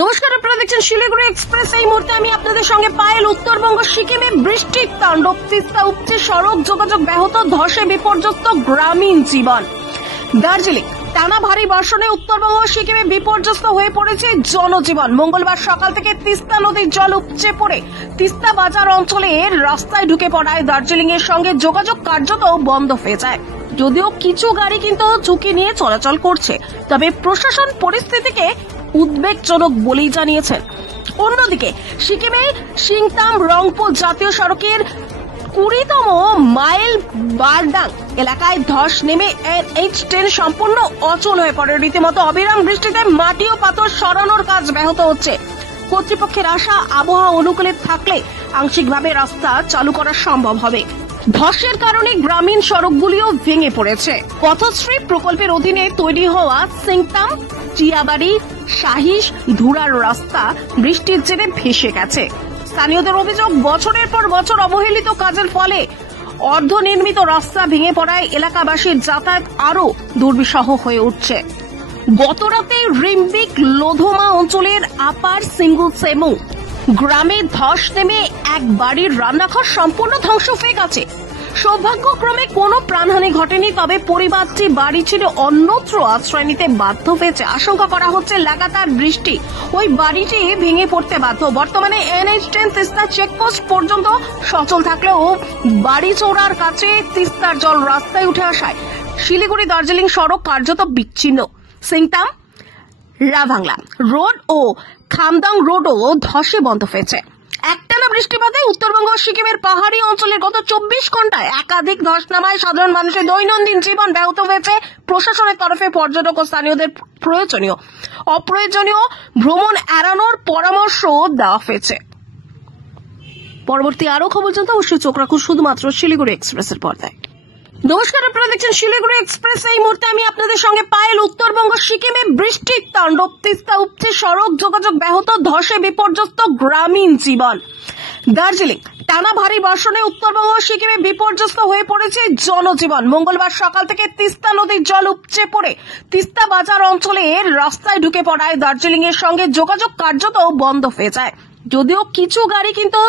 নমস্কার, আপনারা দেখছেন শিলিগুড়ি এক্সপ্রেস। এই মুহূর্তে আমি আপনাদের সঙ্গে পায়েল। উত্তরবঙ্গ সিকিমে বৃষ্টির তাণ্ডব, তিস্তা উপচে সড়ক যোগাযোগ ব্যাহত, ধসে বিপর্যস্ত গ্রামীণ জীবন। দার্জিলিং টানা ভারী বর্ষণে উত্তরবঙ্গ সিকিমে বিপর্যস্ত হয়ে পড়েছে জনজীবন। মঙ্গলবার সকাল থেকে তিস্তা নদীর জল উপচে পড়ে তিস্তা বাজার অঞ্চলে রাস্তায় ঢুকে পড়ায় দার্জিলিং এর সঙ্গে যোগাযোগ কার্যত বন্ধ হয়ে যায়। যদিও কিছু গাড়ি কিন্তু ঝুঁকি নিয়ে চলাচল করছে, তবে প্রশাসন পরিস্থিতিকে উদ্বেগজনক বলেই জানিয়েছেন। অন্যদিকে সিকিমে সিংতাম রংপো জাতীয় সড়কের 20তম মাইল বারডাং এলাকায় ধস নেমে NH10 সম্পূর্ণ অচল হয়ে পড়ে। রীতিমতো অবিরাম বৃষ্টিতে মাটি ও পাথর সরানোর কাজ ব্যাহত হচ্ছে। কর্তৃপক্ষের আশা, আবহাওয়া অনুকূলে থাকলে আংশিকভাবে রাস্তা চালু করা সম্ভব হবে। ধসের কারণে গ্রামীণ সড়কগুলিও ভেঙে পড়েছে। পথশ্রী প্রকল্পের অধীনে তৈরি হওয়া সিংতাম, চিয়াবাড়ি, শাহিস, ধুরার রাস্তা বৃষ্টির জেরে ভেসে গেছে। স্থানীয়দের অভিযোগ, বছরের পর বছর অবহেলিত কাজের ফলে অর্ধনির্মিত রাস্তা ভেঙে পড়ায় এলাকাবাসীর যাতায়াত আরও দুর্বিষহ হয়ে উঠছে। গতরাতে রিম্বিক লোধোমা অঞ্চলের আপার সিঙ্গুলসেমু গ্রামে ধস নেমে এক বাড়ির রান্নাঘর সম্পূর্ণ ধ্বংস হয়ে গেছে। সৌভাগ্যক্রমে কোনো প্রাণহানি ঘটেনি, তবে পরিবারটি বাড়ি ছেড়ে অন্যত্র আশ্রয় নিতে বাধ্য হয়েছে। আশঙ্কা করা হচ্ছে লাগাতার বৃষ্টি ওই বাড়িটি ভেঙে পড়তে বাধ্য। বর্তমানে NH10 তিস্তা চেকপোস্ট পর্যন্ত সচল থাকলেও বাড়ি চৌড়ার কাছে তিস্তার জল রাস্তায় উঠে আসায় শিলিগুড়ি দার্জিলিং সড়ক কার্যত বিচ্ছিন্ন। সিংতাম রাভাংলা রোড ও খামদাং রোডও ধসে বন্ধ হয়েছে। একটানা বৃষ্টিপাতে উত্তরবঙ্গ সিকিমের পাহাড়ি অঞ্চলের গত 24 ঘন্টায় একাধিক ধস নামায় সাধারণ মানুষের দৈনন্দিন জীবন ব্যাহত হয়েছে। প্রশাসনের তরফে পর্যটক ও স্থানীয়দের অপ্রয়োজনীয় ভ্রমণ এড়ানোর পরামর্শ দেওয়া হয়েছে। পরবর্তী আরো খবর জানতে অবশ্যই চোখ রাখুন শুধুমাত্র শিলিগুড়ি এক্সপ্রেসের পর্দায়। নমস্কার, আপনারা দেখছেন শিলিগুড়ি এক্সপ্রেস। এই মুহূর্তে আমি আপনাদের সঙ্গে পায়েল। উত্তরবঙ্গ সিকিমে বৃষ্টির তাণ্ডব, তিস্তা উপচে সড়ক যোগাযোগ ব্যাহত, ধসে বিপর্যস্ত গ্রামীণ জীবন। দার্জিলিং টানা ভারী বর্ষণে উত্তরবঙ্গ সিকিমে বিপর্যস্ত হয়ে পড়েছে জনজীবন। মঙ্গলবার সকাল থেকে তিস্তা নদীর জল উপচে পড়ে তিস্তা বাজার অঞ্চলে রাস্তায় ঢুকে পড়ায় দার্জিলিং এর সঙ্গে যোগাযোগ কার্যত বন্ধ হয়ে যায়। যদিও কিছু গাড়ি কিন্তু